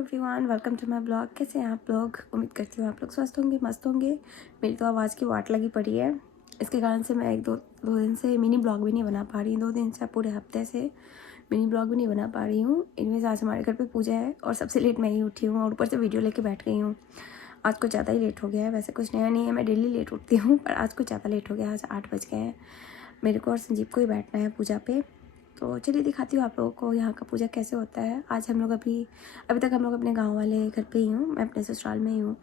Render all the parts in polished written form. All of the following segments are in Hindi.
Everyone, welcome to my blog. कैसे हैं आप लोग? उम्मीद करती हूँ आप लोग स्वस्थ होंगे, मस्त होंगे। मेरी तो आवाज़ की वाट लगी पड़ी है, इसके कारण से मैं दो दिन से मिनी ब्लॉग भी नहीं बना पा रही हूँ। 2 दिन से, पूरे हफ्ते से मिनी ब्लॉग भी नहीं बना पा रही हूँ। इनमें से आज हमारे घर पे पूजा है और सबसे लेट मैं ही उठी हूँ और ऊपर से वीडियो लेके बैठ गई हूँ। आज कुछ ज़्यादा ही लेट हो गया है। वैसे कुछ नया नहीं है, मैं डेली लेट उठती हूँ, पर आज कुछ ज़्यादा लेट हो गया। आज 8 बज गए हैं। मेरे को और संजीव को ही बैठना है पूजा पे। तो चलिए दिखाती हूँ आप लोगों को यहाँ का पूजा कैसे होता है। आज हम लोग अभी तक हम लोग अपने गांव वाले घर पे ही हूँ। मैं अपने ससुराल में ही हूँ।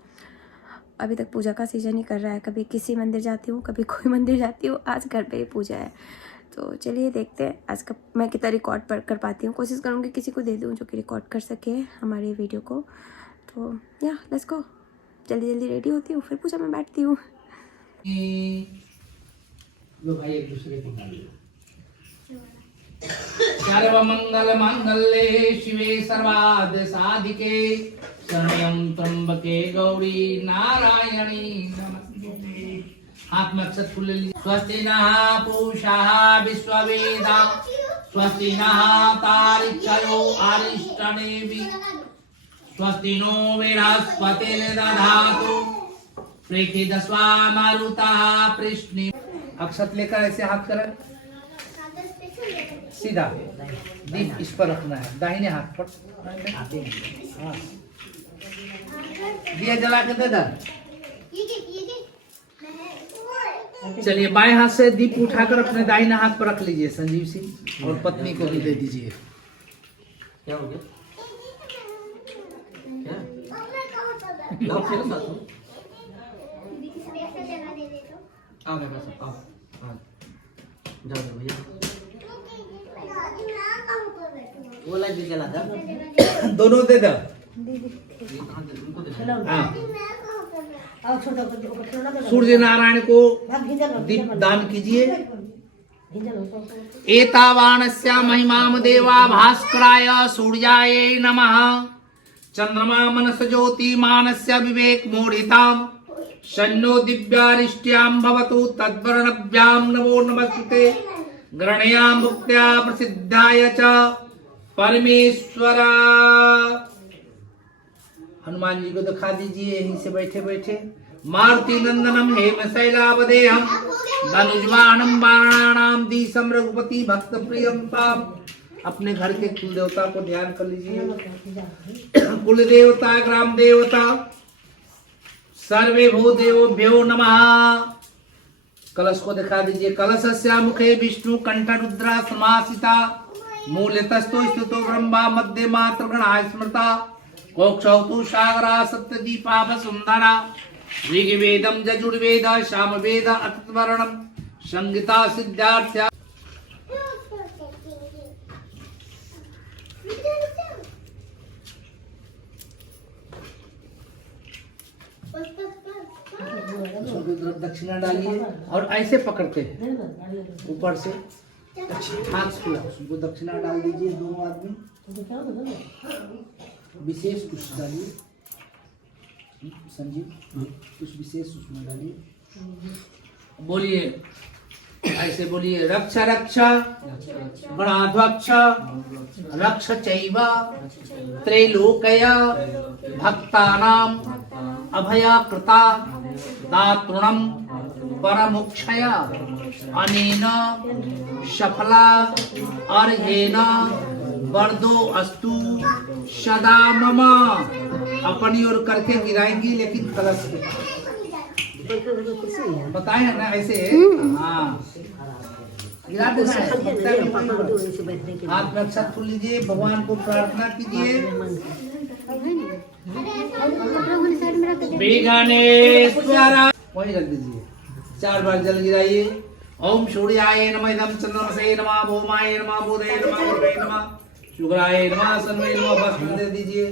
अभी तक पूजा का सीजन ही कर रहा है। कभी किसी मंदिर जाती हूँ, कभी कोई मंदिर जाती हूँ। आज घर पे ही पूजा है। तो चलिए देखते हैं आज का मैं कितना रिकॉर्ड कर पाती हूँ। कोशिश करूँगी किसी को दे दूँ जो कि रिकॉर्ड कर सके हमारे वीडियो को। तो या लेट्स गो। जल्दी जल्दी रेडी होती हूँ, फिर पूजा में बैठती हूँ। सर्वमंगल मांगल्ये शिवे सर्वार्थ साधिके शरण्यं त्र्यंबके गौरी नारायणी नमस्ते। हाथ में अक्षत फूल ले लीजिए। स्वस्ति नः पूषा विश्ववेदा स्वस्ति नः तारिक्षयो अरिष्टनेमि स्वस्ति नो बृहस्पतिर्दधातु प्रेषितस्वा मारुतः पृष्णे। अक्षत लेकर ऐसे हाथ करें सीधा, दीप इस पर रखना है, दाहिने हाथ पर। हाँ, दिया जला के दे दो। चलिए बाएं हाथ से दीप उठाकर अपने दाहिने हाथ पर रख लीजिए संजीव सिंह, और पत्नी को भी दे दीजिए। क्या हो गया? दोनों दे दो। सूर्य नारायण को दीप दान कीजिए। एतावानस्य महिमाम देवा भास्कराय सूर्याय नमः। चंद्रमा मनस ज्योति मानस्य विवेक मोहिताम शन्नो दिव्यारिष्ट्यां भवतु तद्वर्णभ्यां नमो नमस्ते। गणयां भुक्त्या प्रसिद्धाय च परमेश्वर। हनुमान जी को दिखा दीजिए यहीं से बैठे बैठे। मारुति नंदनम हेम शैलावदेहम धनुजवाहनम बाणानाम दिशम रघुपति भक्त प्रियम ताम। अपने घर के कुल देवता को ध्यान कर लीजिए। कुल देवता ग्राम देवता सर्वे भूदेवोभ्यो नमः। कलश को दिखा दीजिए। कलशस्य मुखे विष्णु कंठ रुद्रा समासिता मूलतस्तो स्तुतो ब्रह्मा मध्य मात्र गणा स्मृता कोक्षौ तु सागरा सप्तदीपा वसुंधरा ऋग्वेदं यजुर्वेद सामवेद अथर्वणं संगीता सिद्धार्थ। दक्षिणा डालिए और ऐसे पकड़ते हैं ऊपर से हाथ से उसको दक्षिणा डाल दीजिए। दोनों आदमी विशेष कुछ डालिए। संजीव कुछ विशेष उसमें डालिए। बोलिए ऐसे बोलिए। रक्ष रक्ष गणाध्वक्ष रक्ष चैव त्रैलोक्य भक्तानां अभयकृता दातृणं परमोक्षया अनेन सफला अर्घेन वरदो अस्तु सदा मम। अपनी ओर करके गिराएंगी लेकिन कलश बताए है ना ऐसे। हाँ गिरा देना है। हाथ में अक्षत फूल लीजिए। भगवान को प्रार्थना कीजिए। वही रख दीजिए। 4 बार जल गिराइए। ओम सूर्याय नमः इदं चंद्रमसे नमः भौमाय नमः बुधे नमः गुरुवे नमः शुक्राय नमः शनवे नमः। वस्त्र दे दीजिए।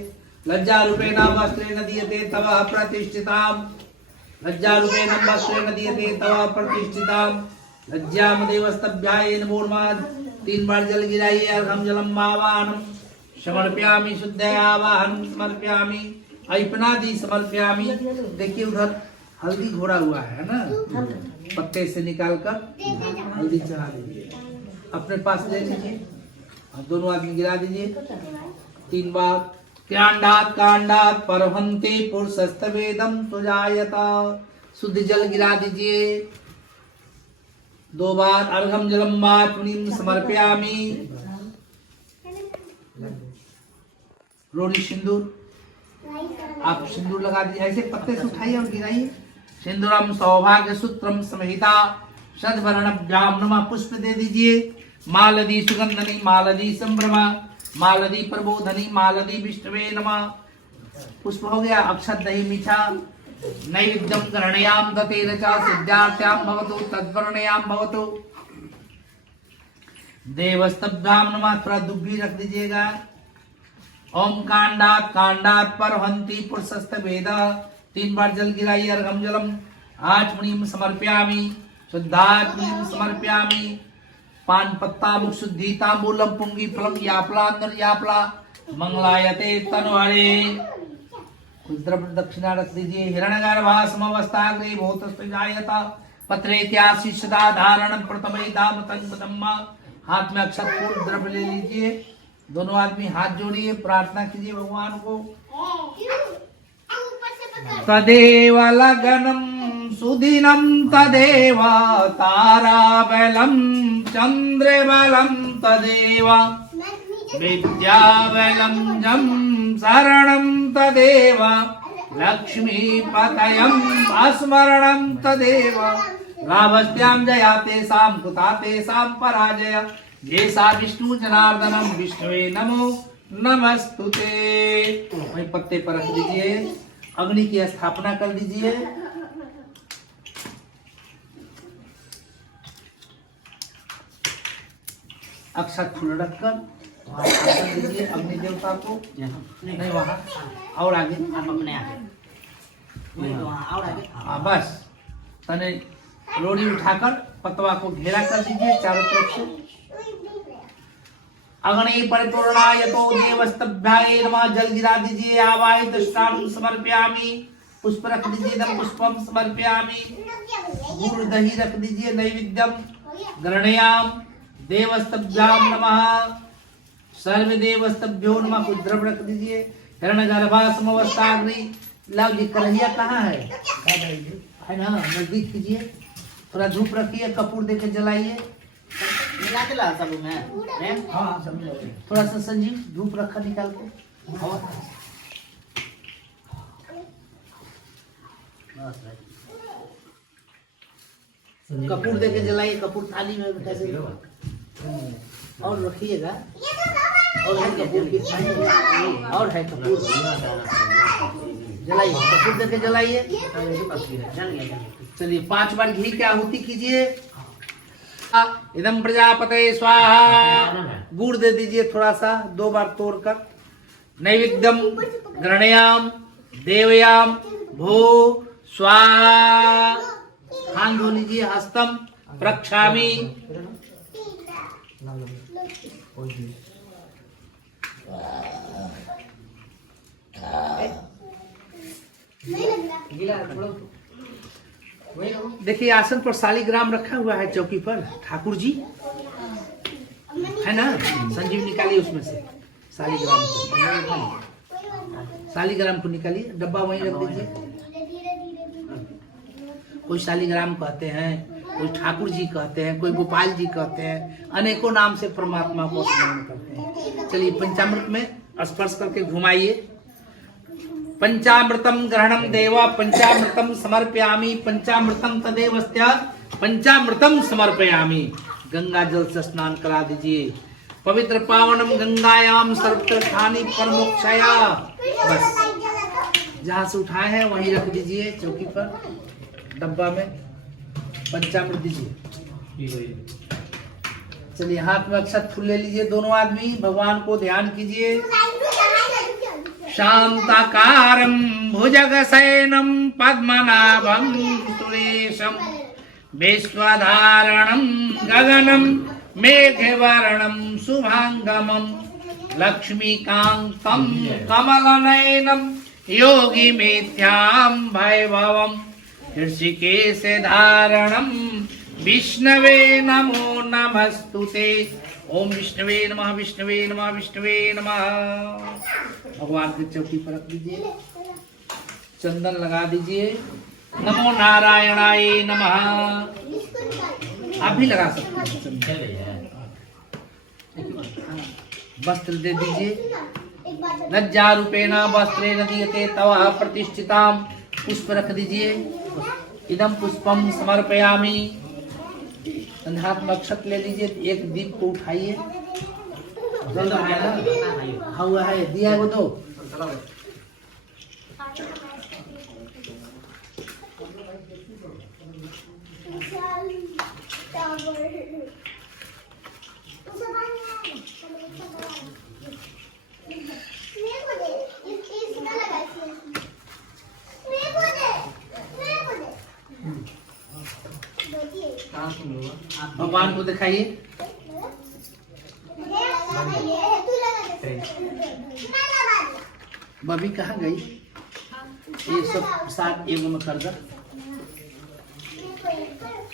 लज्जा रूपेण वस्त्रेण दीयते तव प्रतिष्ठिताम्। लज्जा रूपेण वस्त्रेण दीयते तव प्रतिष्ठिताम्। लज्जामदेवस्तभ्याय नमो नमः। 3 बार जल गिराइए। अर्घं जलम आवाहनम् समर्पयामि शुद्धयावाहनं समर्पयामि ऐपनादि समर्पयामि। देखिए उधर हल्दी घोड़ा हुआ है ना, पत्ते से निकालकर हल्दी चढ़ा दीजिए। अपने पास ले लीजिए। दोनों आदमी गिरा दीजिए 3 बार। कांडात कांडात परहन्ते पुरुषस्तवेदम तुजायता। शुद्ध जल गिरा दीजिए। 2 बार अर्घम जलम वाचुनिम समर्पयामि। रोड़ी सिंदूर आप सिंदूर लगा दीजिए, ऐसे पत्ते से उठाइए और गिराइए। सिंदूरम सौभाग्य सूत्रम समहिता सद्वर्णभ्याम नमः पुष्प दे दीजिए। मालदी सुगंधनी मालदी संभ्रमा मालदी प्रबोधनी मालदी विष्णवे नमः। पुष्प हो गया। अक्षत दही मीठा नैवेद्यम करणयाम दतेन च सिद्धार्थ्याम भवतु तद्वर्णयाम भवतु। देवस्तभ्याम नमः। थोड़ा दुब भी रख दीजिएगा। ओम कांडात कांडात परहन्ति पुरुषस्तवेद। 3 बार जल गिराइए। अर्घम जलम आचमनीम समर्पयामि शुद्धाचमनीम समर्पयामि। पान पत्ता मुख शुद्धि तांबूलम पुंगी फलम यापला अंदर यापला मंगलायते तनुहरे। कुछ द्रव्य दक्षिणा रख दीजिए। हिरण्यगर्भा समवस्थाग्रे भूतस्थ जायता पत्रे त्यासी सदा धारण प्रथमे दाम तन्मदम्मा। हाथ में अक्षत फूल द्रव्य ले लीजिए। दोनों आदमी हाथ जोड़िए, प्रार्थना कीजिए भगवान को। तदेव लगनम सुदिनम तदेव ताराबलम चंद्रबलम तदेव विद्याबलम जम शरणम तदेव लक्ष्मीपतयम स्मरणम तदेव लाभस्त्याम जयाते साम कुताते साम पराजय जैसा विष्णु जनार्दनम विष्णुवे नमो नमस्तुते। वही पत्ते पर रख दीजिए। अग्नि की स्थापना कर दीजिए। अक्षत फूल रखकर वहाँ आसन दीजिए अग्नि देवता को। नहीं वहाँ और आगे हाँ बस। तने रोड़ी उठाकर पतवा को घेरा कर दीजिए चारों तरफ से। अग्नि परिपूर्णाय तो देवस्तभ्याय नमः। जल गिरा दीजिए। आवाहित दृष्टानुं समर्पयामि। पुष्प रख दीजिए। दम पुष्पम समर्पयामि। गुड़ दही रख दीजिए। नैवेद्यम गृह्णायाम देवस्तभ्याम नमः। सर्व देवस्तभ्यो नमः। कुछ द्रव्य रख दीजिए। हिरण्यगर्भा समवस्थाग्नि। लाओ जी कलहिया कहाँ है ना, नजदीक कीजिए। थोड़ा धूप रखिए, कपूर देके जलाइए। सब में हाँ थोड़ा सा संजीव धूप रखा निकाल के। कपूर देके जलाइए। कपूर थाली में बैठा से और रखिएगा। और है कपूर की और है कपूर जलाइए। कपूर देके जलाइए। चलिए 5 बार घी की आहुति कीजिए। इदम प्रजापते स्वाहा। गुड़ दे दीजिए थोड़ा सा 2 बार तोड़कर। नैवेद्यम गृह्णायाम देवयाम भो स्वाहा। हाथ धो लीजिए। हस्तम प्रक्षामि। देखिए आसन पर शालिग्राम रखा हुआ है चौकी पर। ठाकुर जी है ना, संजीव निकालिए उसमें से शालिग्राम को। शालिग्राम को निकालिए। डब्बा वहीं रख दीजिए। कोई शालिग्राम कहते हैं, कोई ठाकुर जी कहते हैं, कोई गोपाल जी कहते हैं। अनेकों नाम से परमात्मा को स्मरण करते हैं। चलिए पंचामृत में स्पर्श करके घुमाइए। पंचामृतम ग्रहणम देवा पंचामृतम समर्पयामि। पंचामृतम तदेवस्त्य पंचामृतम समर्पयामि। गंगा जल से स्नान करा दीजिए। पवित्र पावनम गंगायाम सर्वतीर्थानि परमोक्षया। बस जहाँ से उठाए हैं वहीं रख दीजिए चौकी पर। डब्बा में पंचामृत दीजिए। चलिए हाथ में अक्षत फूल ले लीजिए दोनों आदमी। भगवान को ध्यान कीजिए। शांताकारं भुजगशयनं पद्मनाभं सुरेशं विश्वधारणं गगनं मेघवर्णं शुभांगमं लक्ष्मीकान्तं कमलनयनं योगिमेध्यां वैभवं ऋषिकेशधारणं विष्णवे नमो नमस्तुते। ओम विष्णुवे नमः विष्णुवे नमः विष्णुवे नमः। भगवान की चौकी पर रख दीजिए, चंदन लगा दीजिए। नमो नारायणाय नमः। आप भी लगा सकते हैं चंदन। वस्त्र दे दीजिए। लज्जा रूपेण वस्त्रे दीयते तव प्रतिष्ठिताम। पुष्प रख दीजिए। इदम पुष्पम समर्पयामि। हाथ में अक्षत ले लीजिए। एक दीप को उठाइए। हाँ हुआ है, दिया है वो दो। भगवान को दिखाइए। बबी कहाँ गई? ये सब साथ एगो में कर दो।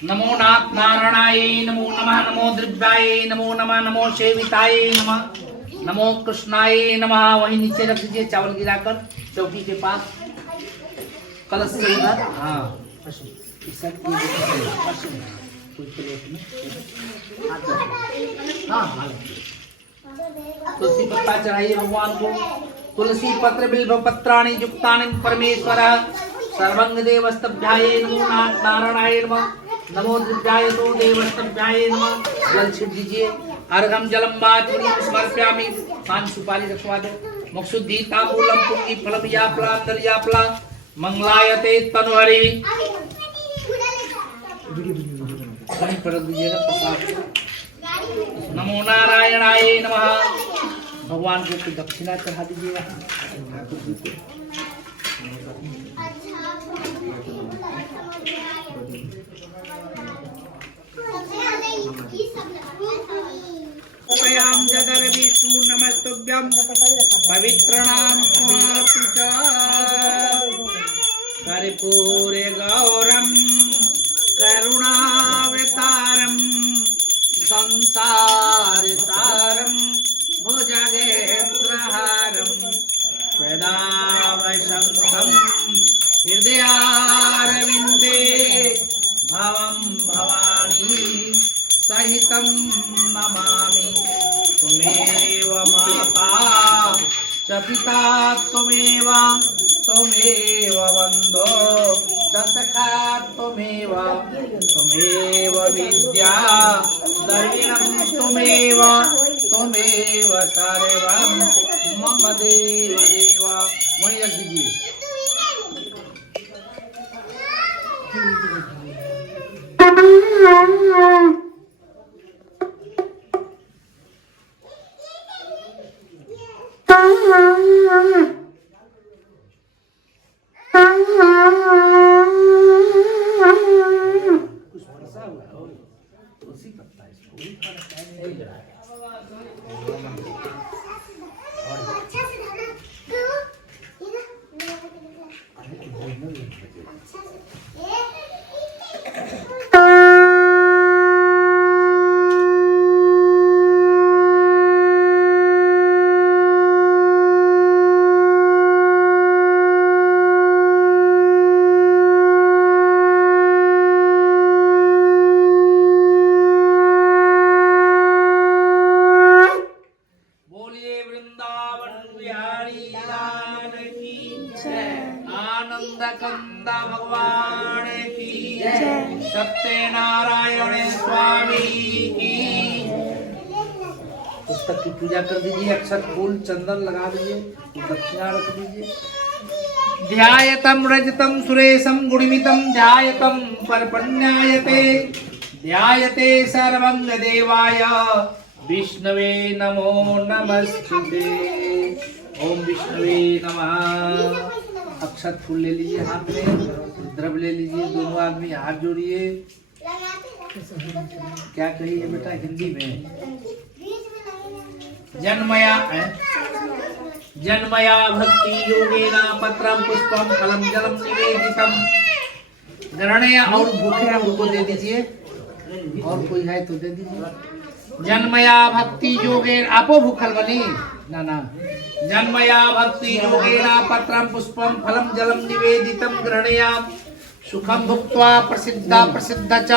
नमो नारायणाय नमो नमः। नमो द्रव्याय नमो नमः। नमो सेविताय नमः। नमो कृष्णाय नमः। वहीं नीचे रख दीजिए चावल गिराकर चौकी के पास। कलश से उधर। हाँ तुलसी पत्ता चढ़ाइए भगवान को। तुलसी पत्र बिल्व पत्राणि युक्तानि परमेश्वरः सर्वंग देवस्तभ्याय नमो नारायणाय नमः। नमो द्रव्याय तो देवस्तभ्याय नमः। जल छिट दीजिए। अर्घम जलम वाचुरी समर्पयामि। पान सुपारी रखवा दो। मोक्षुद्धि तांबूलम पुंगी फलम यापला दरियापला मंगलायते तनुहरि। कहीं पर रख दीजिएगा प्रसाद। नमो नारायणाय नमः। भगवान को कुछ दक्षिणा चढ़ा दीजिएगा। जगर विष्णु नमस्तुभ्यं पवित्रणाम कर्पूरे गौरम करुणावतारम संसार सारम भुजगेन्द्रहारम वेदावशंसम हृदयारविंदे भवं भवानी सहितं नमामि। त्वमेव माता च पिता त्वमेव बन्धो च सखा त्वमेव विद्या द्रविणं त्वमेव सर्वं मम देव देव। वहीं रख दीजिए। भगवान की सत्यनारायण स्वामी की। पुस्तक की पूजा कर दीजिए। अक्षत फूल चंदन लगा दीजिए। दक्षिणा रख दीजिए। ध्यायतम रजतम सुरेशम गुणमितम ध्यायतम परपन्यायते ध्यायते सर्वंग देवाय विष्णवे नमो नमस्ते। ओम विष्णवे नमः। अक्षत फूल ले लीजिए हाथ में। द्रव्य ले लीजिए। दोनों आदमी हाथ जोड़िए। क्या कहिए बेटा हिंदी में? जन्मया भक्ति योगेन पत्रम पुष्पम फलम जलम निवेदितम। ग्रहणीय और भूखे हैं उनको दे दीजिए। और कोई है तो दे दीजिए। जन्मया भक्ति योगेन आपो भूखल बनी ना ना जन्मया भक्ति योगेन पत्रम पुष्पम फलम जलम निवेदितम ग्रहणयाम सुखम भुक्त्वा प्रसिद्धा प्रसिद्ध च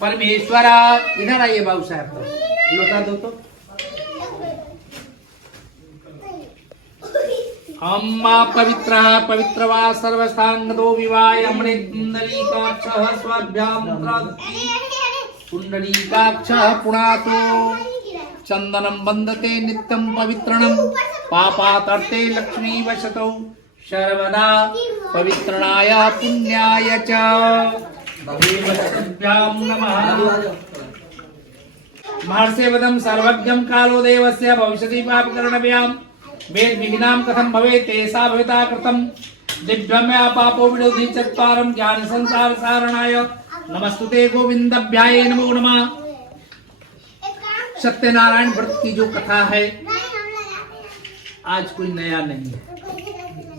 परमेश्वरा। इधर आइए बाबू साहब तो लौटा दो तो। अम्मा पवित्र पवित्रवा सर्वसांगदो विवाय अमृतंदलीकाक्षः स्वाभ्याम पुंडरीकाक्षः पुनातो चंदनम वंदते नित्यं पवित्रणम पापातर्ते लक्ष्मी वशतौ सर्वदा पवित्रणाय पुण्याय च भगवद्भ्यां नमः। महर्षिवदं सर्वज्ञं कालो देवस्य भविष्यति पापकरणव्यां वेद विघ्नां कथं भवेत् तेषा भविता कृतं दिव्यमया पापो विरोधी चत्वारं ज्ञान संसार सारणाय नमस्तुते गोविंदभ्याय नमो नमः। सत्यनारायण व्रत की जो कथा है आज कोई नया नहीं है।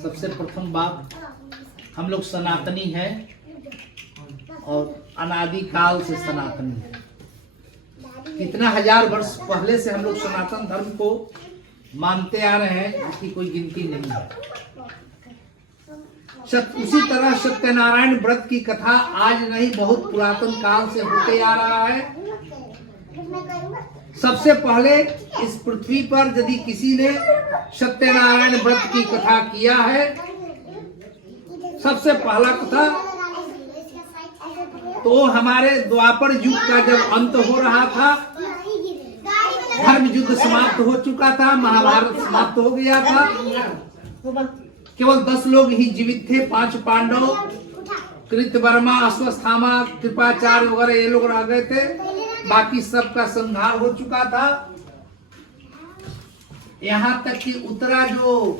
सबसे प्रथम बात हम लोग सनातनी हैं और अनादि काल से सनातनी है। कितना हजार वर्ष पहले से हम लोग सनातन धर्म को मानते आ रहे हैं, इसकी कोई गिनती नहीं है। उसी तरह सत्यनारायण व्रत की कथा आज नहीं बहुत पुरातन काल से होते आ रहा है। सबसे पहले इस पृथ्वी पर यदि किसी ने सत्यनारायण व्रत की कथा किया है, सबसे पहला कथा तो हमारे द्वापर युग का जब अंत हो रहा था, धर्म युद्ध समाप्त हो चुका था, महाभारत समाप्त हो गया था, केवल 10 लोग ही जीवित थे, 5 पांडव, कृतवर्मा, अश्वत्थामा, कृपाचार्य वगैरह ये लोग रह गए थे, बाकी सबका संहार हो चुका था। यहाँ तक कि उत्तरा जो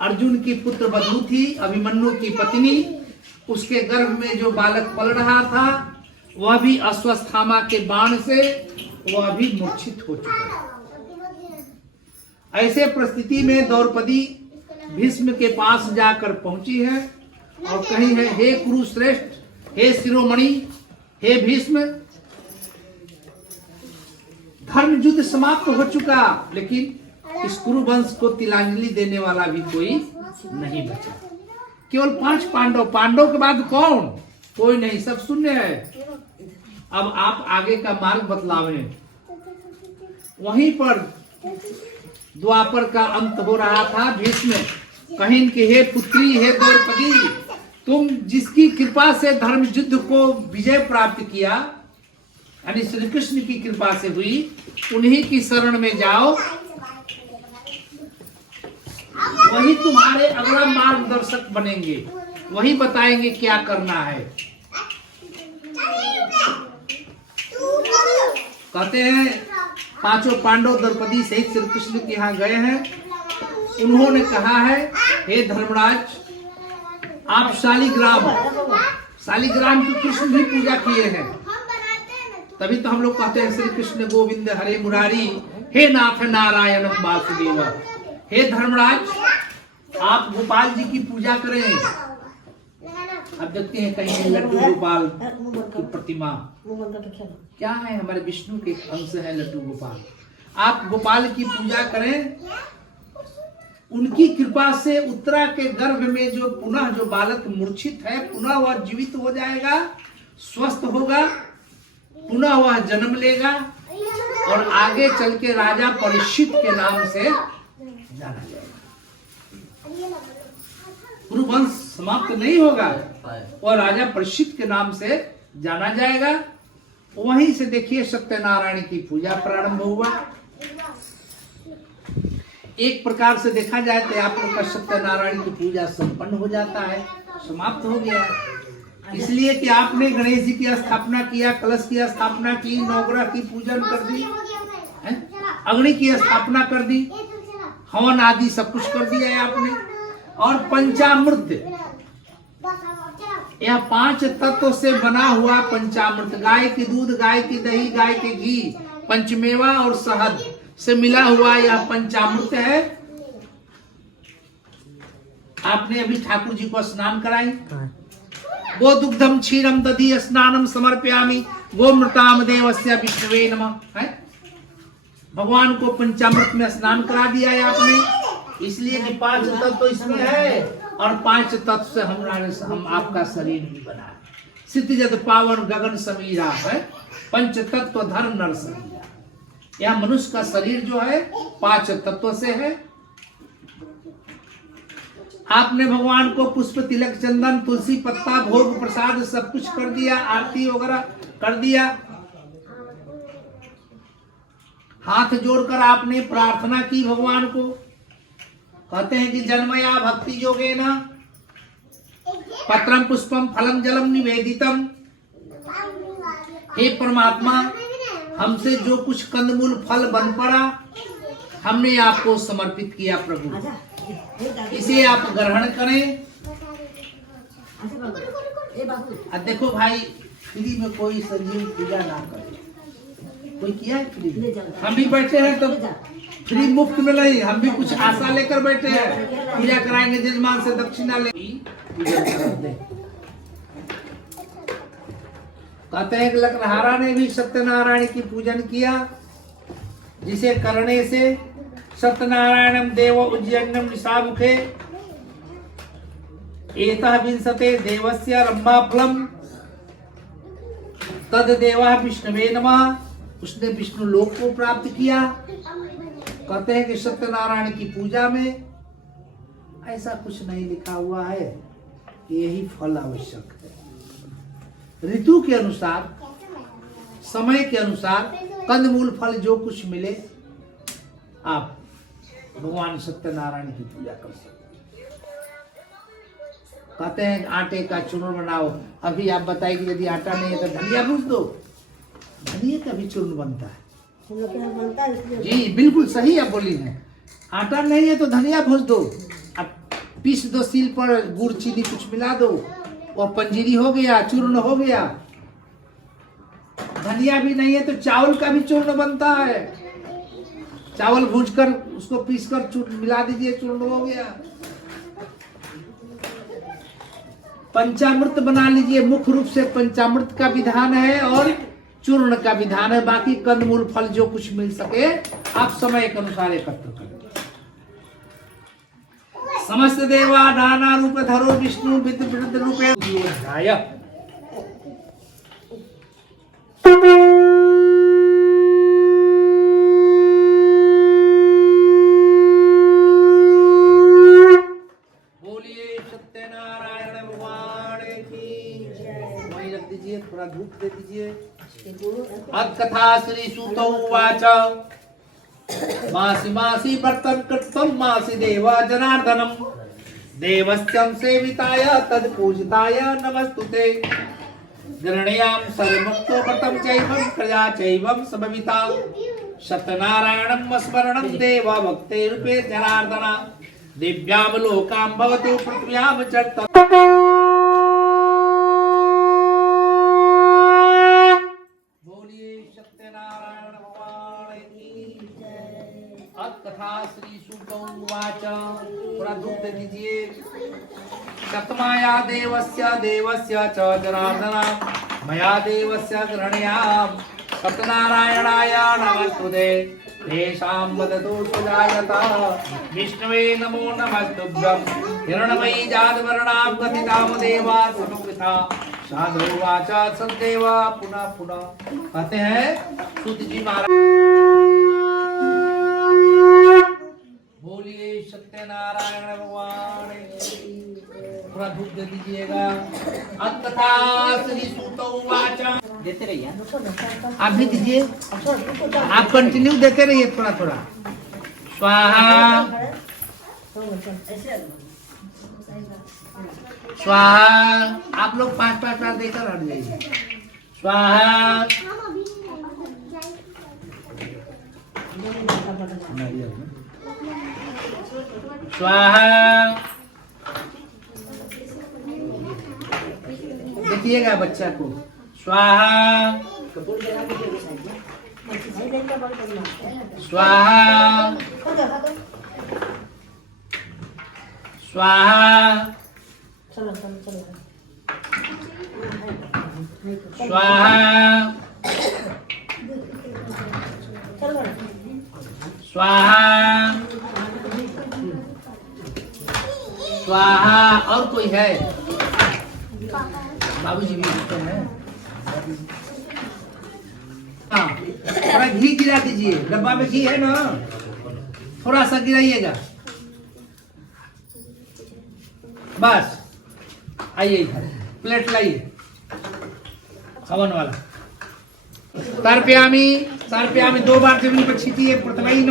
अर्जुन की पुत्र बधू थी, अभिमन्यु की पत्नी, उसके गर्भ में जो बालक पल रहा था वह भी अश्वत्थामा के बाण से वह भी मूर्छित हो चुका था। ऐसे परिस्थिति में द्रौपदी भीष्म के पास जाकर पहुंची है और कही है, हे कुरुश्रेष्ठ, हे शिरोमणि, हे भीष्म, धर्म युद्ध समाप्त हो चुका, लेकिन इस कुरु वंश को तिलांजलि देने वाला भी कोई नहीं बचा। केवल 5 पांडव, पांडव के बाद कौन? कोई नहीं, सब शून्य है। अब आप आगे का मार्ग बतलावें। वहीं पर द्वापर का अंत हो रहा था। भीष्म कहीं कि हे पुत्री, हे द्रौपदी, तुम जिसकी कृपा से धर्म युद्ध को विजय प्राप्त किया, यानी श्री कृष्ण की कृपा से हुई, उन्हीं की शरण में जाओ, वही तुम्हारे अगला मार्गदर्शक बनेंगे, वही बताएंगे क्या करना है। कहते हैं 5 पांडव द्रौपदी सहित श्री कृष्ण के यहाँ गए हैं। उन्होंने कहा है, हे धर्मराज, आप शालिग्राम की कृष्ण भी पूजा किए हैं, तभी तो हम लोग कहते हैं श्री कृष्ण गोविंद हरे मुरारी, हे नाथ नारायण वासुदेव। हे धर्मराज, आप गोपाल जी की पूजा करें। अब देखते हैं कहीं लड्डू गोपाल की प्रतिमा, क्या है? हमारे विष्णु के अंश है लड्डू गोपाल। आप गोपाल की पूजा करें, उनकी कृपा से उत्तरा के गर्भ में जो पुनः जो बालक मूर्छित है, पुनः वह जीवित हो जाएगा, स्वस्थ होगा, पुनः वह जन्म लेगा और आगे चल के राजा परीक्षित के नाम से जाना जाएगा। कुरुवंश समाप्त नहीं होगा, वह राजा परीक्षित के नाम से जाना जाएगा। वहीं से देखिए सत्यनारायण की पूजा प्रारंभ हुआ। एक प्रकार से देखा जाए तो आप लोग का सत्यनारायण की पूजा संपन्न हो जाता है, समाप्त हो गया है। इसलिए कि आपने गणेश जी की स्थापना किया, कलश की स्थापना की, नवग्रह की पूजन कर दी, अग्नि की स्थापना कर दी, हवन आदि सब कुछ कर दिया है आपने। और पंचामृत, यह 5 तत्व से बना हुआ पंचामृत, गाय की दूध, गाय की दही, गाय के घी, पंचमेवा और शहद से मिला हुआ यह पंचामृत है। आपने अभी ठाकुर जी को स्नान कराई। गो दुग्धम क्षीरम दधी स्नानम समर्पयामि गोमृताम देवस्य विष्णुवे नमः। भगवान को पंचामृत में स्नान करा दिया है आपने, इसलिए कि 5 तत्व तो इसमें है और 5 तत्व से हम आपका शरीर भी बना है। सिद्ध पावन गगन समीरा है, पंच तत्व धर्म नर समीरा। यह मनुष्य का शरीर जो है 5 तत्व से है। आपने भगवान को पुष्प तिलक चंदन तुलसी पत्ता भोग प्रसाद सब कुछ कर दिया, आरती वगैरह कर दिया। हाथ जोड़कर आपने प्रार्थना की भगवान को। कहते हैं कि जन्मया भक्ति योगेन पत्रम पुष्पम फलम जलम निवेदितम। हे परमात्मा, हमसे जो कुछ कंदमूल फल बन पड़ा हमने आपको समर्पित किया प्रभु, इसे आप ग्रहण करें। अब देखो भाई, फ्री में कोई संजीव पूजा ना करे, कोई किया है फ्री? हम भी बैठे हैं तो फ्री मुफ्त में नहीं, हम भी कुछ आशा लेकर बैठे हैं, पूजा कराएंगे जजमान से दक्षिणा ले। कहते हैं कि लकड़हारा ने भी सत्यनारायण की पूजन किया, जिसे करने से सत्यनारायणम देव उज्जयनम निशामुखे एतः विंशते देवस्य रम्भाफलम तद देवा विष्णुवे नमः। उसने विष्णु लोक को प्राप्त किया। कहते हैं कि सत्यनारायण की पूजा में ऐसा कुछ नहीं लिखा हुआ है, यही फल आवश्यक है। ऋतु के अनुसार, समय के अनुसार कंदमूल फल जो कुछ मिले आप भगवान सत्यनारायण की पूजा कर सकते। कहते हैं आटे का चूर्ण बनाओ। अभी आप बताइए कि यदि आटा नहीं है तो धनिया भून दो, धनिया का भी चूर्ण बनता है। जी बिल्कुल सही आप बोली हैं। आटा नहीं है तो धनिया भून दो, अब पीस दो सील पर, गुड़ चीनी कुछ मिला दो, वो पंजीरी हो गया, चूर्ण हो गया। धनिया भी नहीं है तो चावल का भी चूर्ण बनता है, चावल भूंजकर उसको पीसकर चूर्ण मिला दीजिए, चूर्ण हो गया। पंचामृत बना लीजिए, मुख्य रूप से पंचामृत का विधान है और चूर्ण का विधान है। बाकी कंदमूल फल जो कुछ मिल सके आप समय के अनुसार एकत्र करें। समस्त देवा नाना रूप धरो विष्णु विद्ध रूपे ध्याय। बोलिए सत्यनारायण भगवान की। वहीं रख दीजिए, थोड़ा धूप दे दीजिए। अकथा श्री सूत उवाच मासी मासी वर्तन कृतं मासी देव जनार्दनम देवस्यं सेविताय तद पूजिताय नमस्तुते गृह्णायाम सर्वमुक्तो व्रतं चैवं प्रजा चैवं समविता सत्यनारायणं स्मरणं देव भक्ते रूपे जनार्दन दिव्यां लोकां भवतु पृथ्व्यां चर्त। कथा श्री सूत उवाच। थोड़ा धूप दे दीजिए। शतमाया देवस्य च जनार्दन मया देवस्य गृह्णायाम सत्यनारायणाय नमस्तुते तेषां वदतु सुजायता विष्णवे नमो नमस्तुभ्यं हिरण्मयी जातवर्णां कथितां देवा समकृता साधुवाच सदेव पुनः पुनः। कहते हैं सूत जी महाराज। बोलिए सत्यनारायण भगवान। थोड़ा धूप दे दीजिएगा। अतथा श्री सूत उवाच। देते रहिए, आप भी दीजिए, आप कंटिन्यू देते रहिए थोड़ा थोड़ा। स्वाहा स्वाहा। आप लोग 5-5 बार देकर हट जाइए। स्वाहा स्वाहा। देखिएगा बच्चा को। स्वाहा स्वाहा स्वाहा स्वाहा। स्वाहा स्वाहा। और कोई है? बाबूजी भी होते हैं। हाँ, थोड़ा घी गिरा दीजिए, डब्बा में घी है ना, थोड़ा सा गिराइएगा बस। आइए इधर, प्लेट लाइए हवन वाला। तर्पयामी, तर्पयामी 2 बार जमीन पर छीटिए। प्रथमाई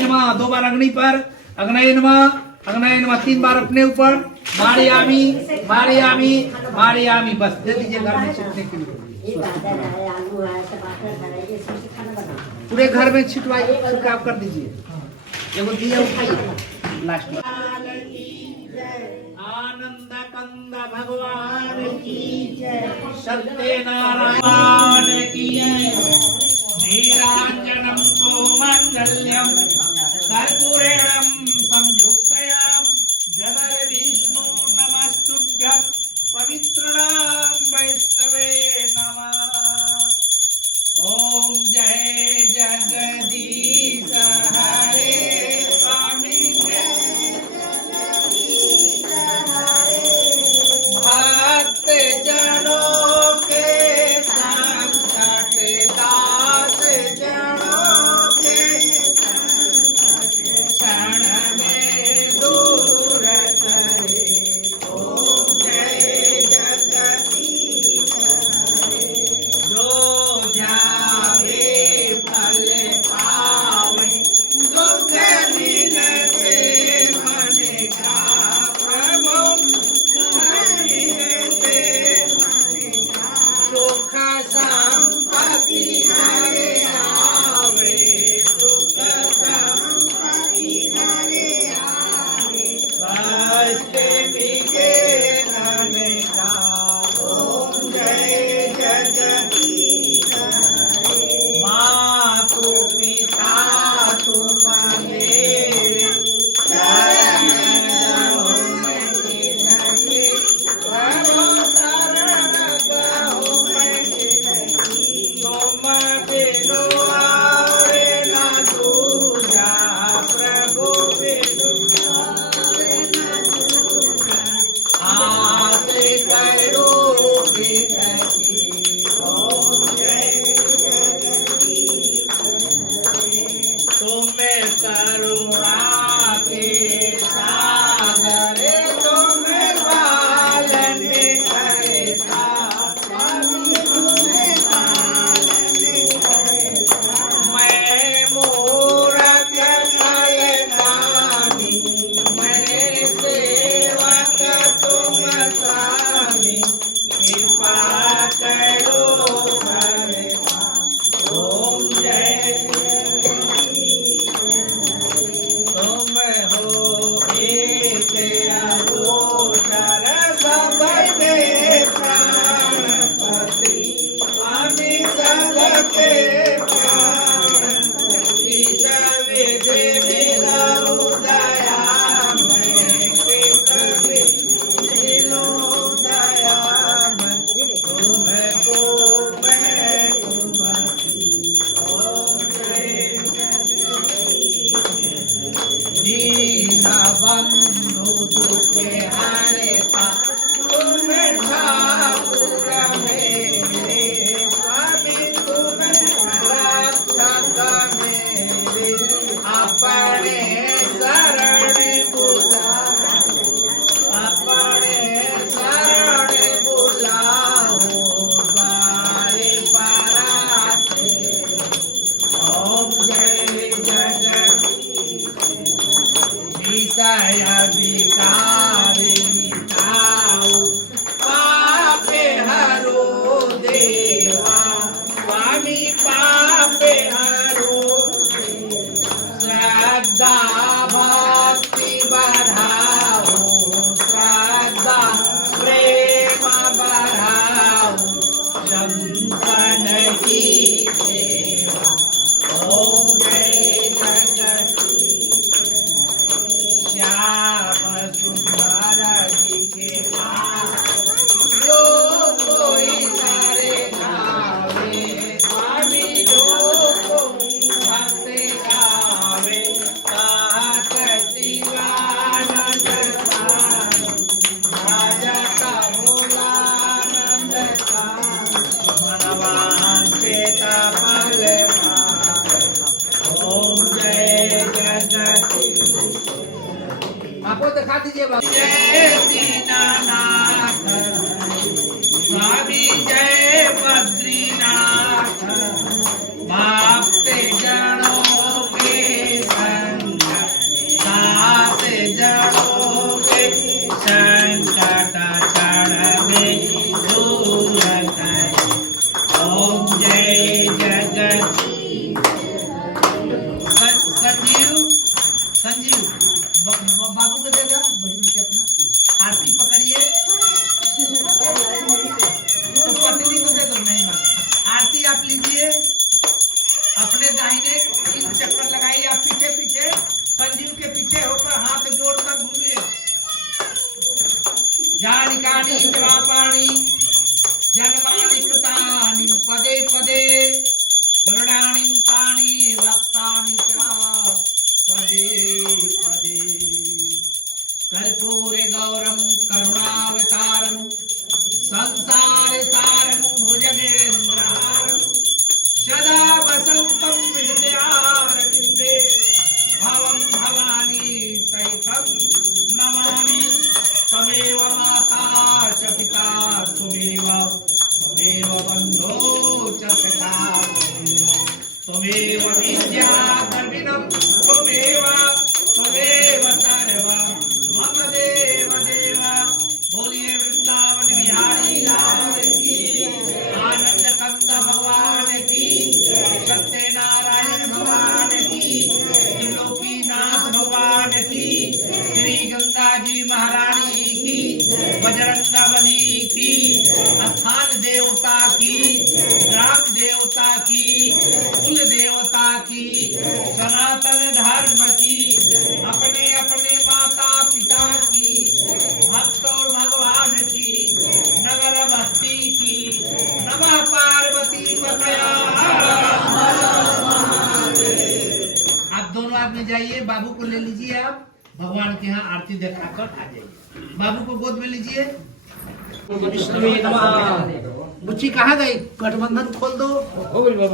नमः 2 बार अग्नि पर, अग्नये नमः 3 बार अपने ऊपर। मारियामी मारियामी मारियामी, बस दे दीजिए घर में छिटने के लिए। पूरे घर में छिटवाइए, छिड़काव कर दीजिए। एगो दिया उठाइए लास्ट में। आनंद कंद भगवान की जय, सत्यनारायण की जय। नीरांजनम तो मंगल्यम कर्पूरेण संयुक्तयाम जगद विष्णु नमस्तुभ्यं पवित्रणाम वैष्णवे नमः। ओम जय जगदीश हरे स्वामी भक्त जनों के संकट दास जनों के संकट जय दीनानाथ स्वामी जय बद्रीनाथ भक्त जनों के संग साथ जनों के संकट चढ़े दूर करे ओम जय जगत संजीव बाबू को देगा बहन के अपना आरती पकड़िए तो पत्नी को दे दो नहीं आरती आप लीजिए अपने दाहिने 3 चक्कर लगाइए आप पीछे पीछे संजीव के पीछे होकर हाथ जोड़कर घूमिए जानिकानि पापानि जन्मानि कृतानि पदे पदे गरुडानि तानि रक्तानि च पदे पदे कर्पूरे गौरम करुणावतारम संसार सारम भुजगेन्द्रहारम सदा वसंतम हृदयारविंदे भवम भवानी सहितम नमामि त्वमेव माता च पिता त्वमेव बन्धो च सखा त्वमेव विद्या द्रविणं त्वमेव सर्वं मम देव देव बोलिए वृंदावन बिहारी लाल की आनंद कंद भगवान की सत्यनारायण भगवान की त्रिलोकीनाथ भगवान की श्री गंगा जी महारानी की बजरंगबली की स्थान देवता की राम देवता की कुल देवता की सनातन धर्म की अपने अपने माता पिता की भक्त और भगवान की नगर भक्ति की नमः पार्वती पतया। आप दोनों आदमी जाइए बाबू को ले लीजिए आप भगवान के यहाँ आरती दिखाकर आ जाइए बाबू को गोद में लीजिए। विष्णु नमः बुच्ची कहाँ गई गठबंधन खोल दो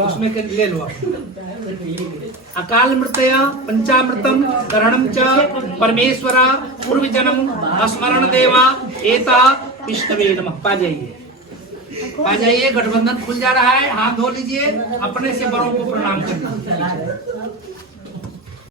उसमें ले लो अकाल मृतय पंचामृतम करणम च परमेश्वरा पूर्व जन्म स्मरण देवा एता विष्णवे नमः। पा जाइए गठबंधन खुल जा रहा है हाथ धो लीजिए अपने से बड़ों को प्रणाम करना।